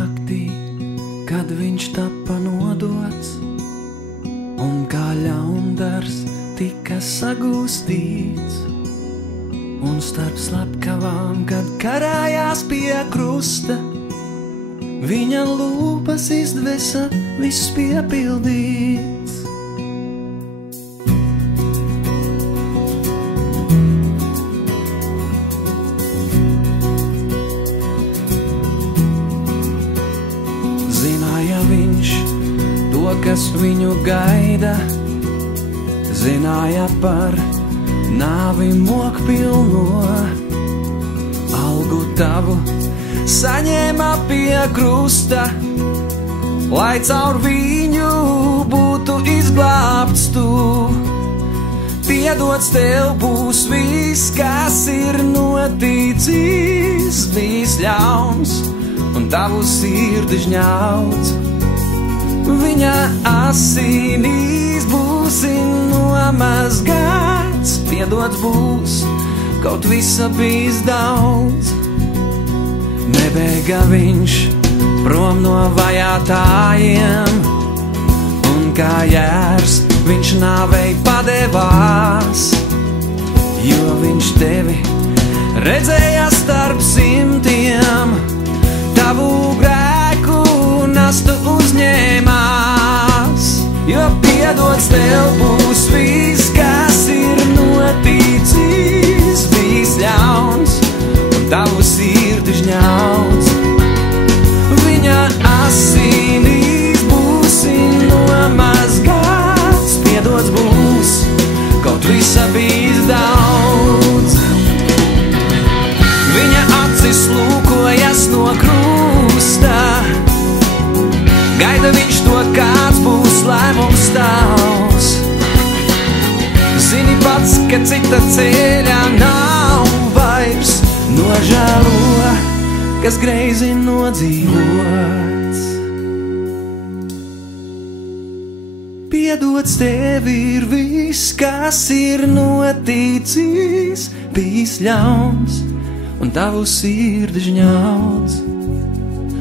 naktī, kad viņš tapa nodots, un kā ļaundars tika sagūstīts, un starp slepkavām, kad karājās pie krusta, viņa lūpas izdvesa viss piepildīts. Zināja viņš to, kas viņu gaida, zināja par nāvi mokpilno, algu tavu saņēma pie krusta, lai caur viņu būtu izglābts tu. Piedots tev būs viss, kas ir noticis, bijis ļauns un tavu sirdi žņauts. Viņa asinīs būsi nomazgāts, piedots būs, kaut visa bijis daudz. Nebēga viņš prom no vajātājiem, un kā jērs viņš nāvei padevās, jo viņš tevi redzēja starp simtiem, tavu grēku nastu uzņēmās, jo piedots tev būs viss, kas ir noticis, bijis ļauns un tavu sirdi žņauts. Viņa asinīs būsi nomazgāts, piedots būs, kaut visa bijis daudz. Viņa acis lūkojas no krusta, gaida viņš to, kāds būs lēmums tavs. Zini pats, ka cita ceļā nav vairs, nožēlo, kas greizi nodzīvots. Piedots tev ir viss, kas ir noticis, bijis ļauns un tavu sirdi žņauts.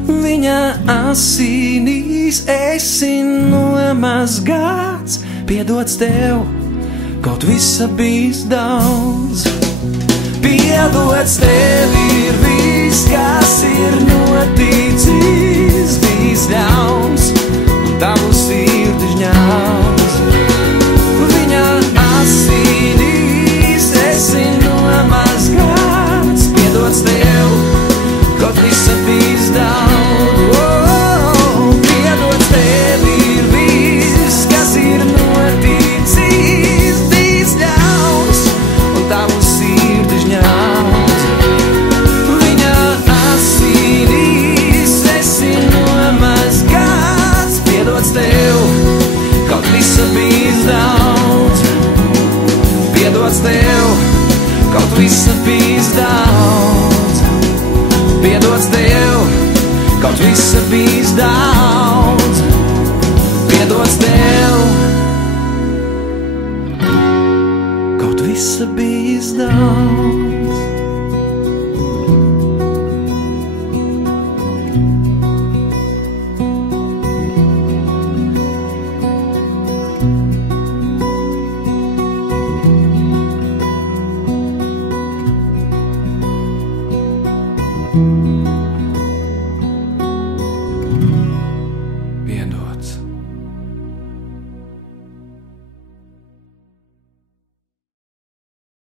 Viņa asinīs esi nomazgāts, piedots tev, kaut visa bijis daudz. Piedots tev ir viss, kas ir noticis, bijis ļauns un tavu sirdi žņauts. Viņa asinīs esi nomazgāts, piedots tev, kaut visa bijis daudz. Piedots tev ir viss, kas ir noticis, bijis ļauns un tavu sirdi žņauts. Viņa asinīs esi nomazgāts, piedots tev, kaut visa bijis daudz. Piedots tev, kaut visa bijis daudz. Piedots tev, kaut visa bijis daudz. Piedots tev, kaut visa bijis daudz.